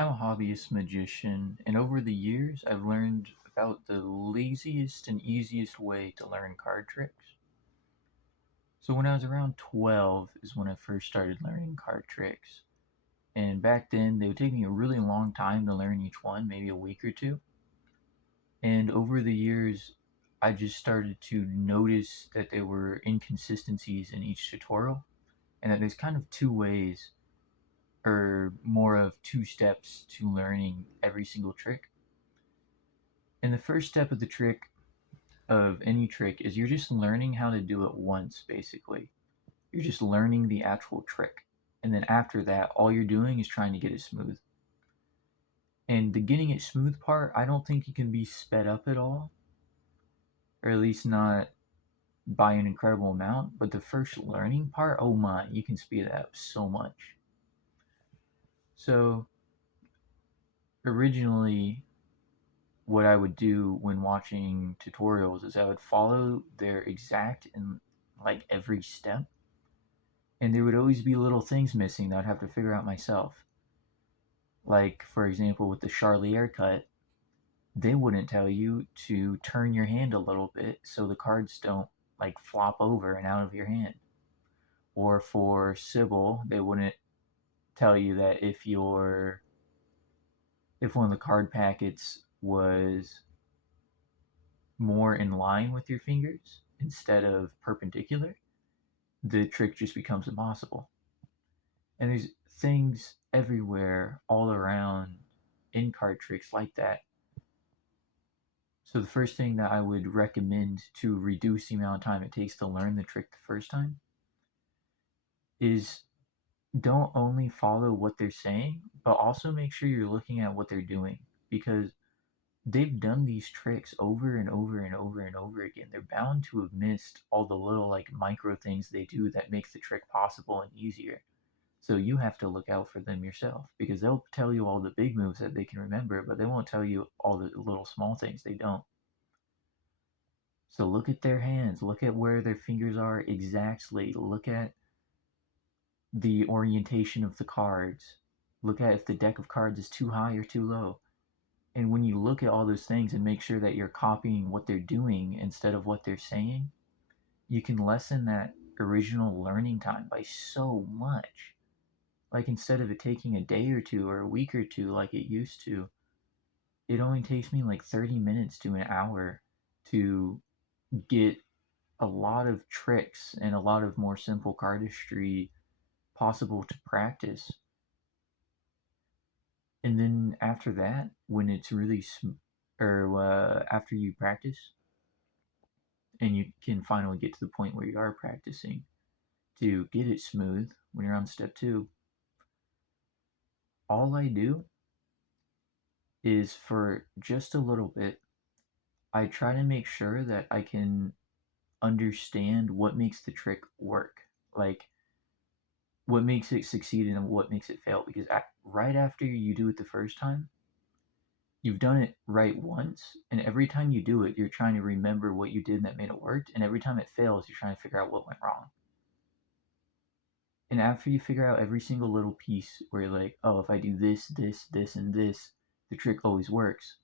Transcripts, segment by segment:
I'm a hobbyist magician, and over the years, I've learned about the laziest and easiest way to learn card tricks. So, when I was around 12 is when I first started learning card tricks. And back then, they would take me a really long time to learn each one, maybe a week or two. And over the years, I just started to notice that there were inconsistencies in each tutorial, and that there's kind of two ways, or more of two steps, to learning every single trick. And the first step of the trick of any trick is you're just learning how to do it once, basically. You're just learning the actual trick. And then after that, all you're doing is trying to get it smooth. And the getting it smooth part, I don't think it can be sped up at all, or at least not by an incredible amount. But the first learning part, oh my, you can speed it up so much. So originally, what I would do when watching tutorials is I would follow their exact and like every step, and there would always be little things missing that I'd have to figure out myself. Like, for example, with the Charlier cut, they wouldn't tell you to turn your hand a little bit so the cards don't like flop over and out of your hand. Or for Sybil, they wouldn't tell you that if one of the card packets was more in line with your fingers instead of perpendicular, the trick just becomes impossible. And there's things everywhere, all around, in card tricks like that. So the first thing that I would recommend to reduce the amount of time it takes to learn the trick the first time is don't only follow what they're saying, but also make sure you're looking at what they're doing, because they've done these tricks over and over and over and over again. They're bound to have missed all the little like micro things they do that makes the trick possible and easier. So you have to look out for them yourself, because they'll tell you all the big moves that they can remember, but they won't tell you all the little small things they don't. So look at their hands, look at where their fingers are exactly, look at the orientation of the cards, look at if the deck of cards is too high or too low. And when you look at all those things and make sure that you're copying what they're doing instead of what they're saying, you can lessen that original learning time by so much. Like, instead of it taking a day or two or a week or two like it used to, it only takes me like 30 minutes to an hour to get a lot of tricks and a lot of more simple cardistry possible to practice. And then after that, when it's really after you practice and you can finally get to the point where you are practicing to get it smooth when you're on step 2, all I do is, for just a little bit, I try to make sure that I can understand what makes the trick work. Like, what makes it succeed and what makes it fail. Because right after you do it the first time, you've done it right once, and every time you do it, you're trying to remember what you did that made it work, and every time it fails, you're trying to figure out what went wrong. And after you figure out every single little piece where you're like, oh, if I do this, this, this, and this, the trick always works.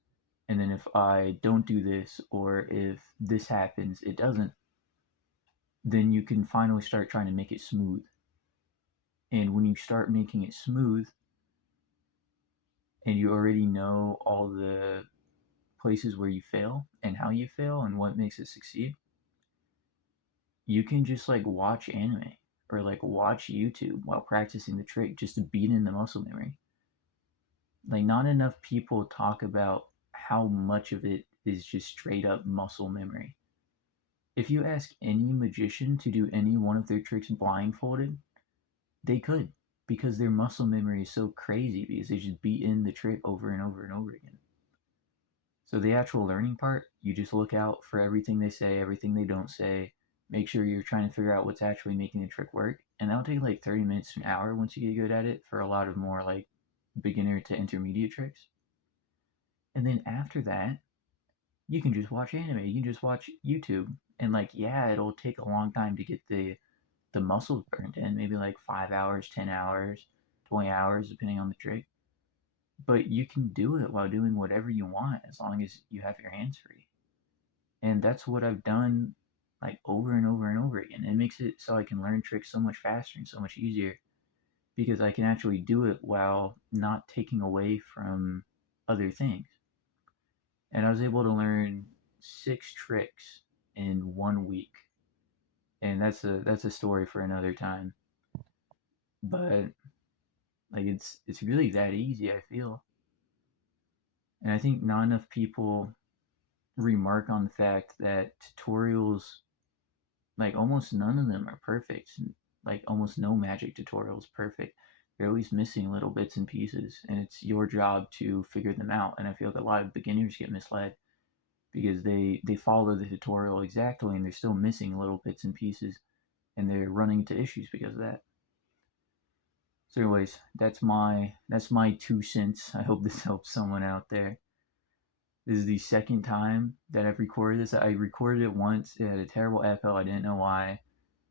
And then if I don't do this, or if this happens, it doesn't, then you can finally start trying to make it smooth. And when you start making it smooth, and you already know all the places where you fail and how you fail and what makes it succeed, you can just like watch anime or like watch YouTube while practicing the trick just to beat in the muscle memory. Like, not enough people talk about how much of it is just straight up muscle memory. If you ask any magician to do any one of their tricks blindfolded, they could, because their muscle memory is so crazy, because they just beat in the trick over and over and over again. So the actual learning part, you just look out for everything they say, everything they don't say. Make sure you're trying to figure out what's actually making the trick work. And that'll take like 30 minutes to an hour once you get good at it, for a lot of more like beginner to intermediate tricks. And then after that, you can just watch anime. You can just watch YouTube. And like, yeah, it'll take a long time to get the muscles burnt in, maybe like 5 hours, 10 hours, 20 hours, depending on the trick. but you can do it while doing whatever you want as long as you have your hands free. And that's what I've done like over and over and over again. It makes it so I can learn tricks so much faster and so much easier because I can actually do it while not taking away from other things. And I was able to learn 6 tricks in 1 week. And that's a story for another time. But like it's really that easy, I feel. And I think not enough people remark on the fact that tutorials, like almost none of them are perfect. Like almost no magic tutorial is perfect. They're always missing little bits and pieces, and it's your job to figure them out. And I feel like a lot of beginners get misled because they follow the tutorial exactly, and they're still missing little bits and pieces, and they're running into issues because of that. So, anyways, that's my 2 cents. I hope this helps someone out there. This is the second time that I've recorded this. I recorded it once. It had a terrible echo. I didn't know why.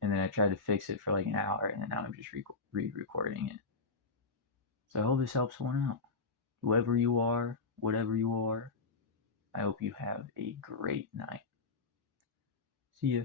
And then I tried to fix it for like an hour, and now I'm just re-recording it. So I hope this helps someone out. Whoever you are, whatever you are, I hope you have a great night. See ya.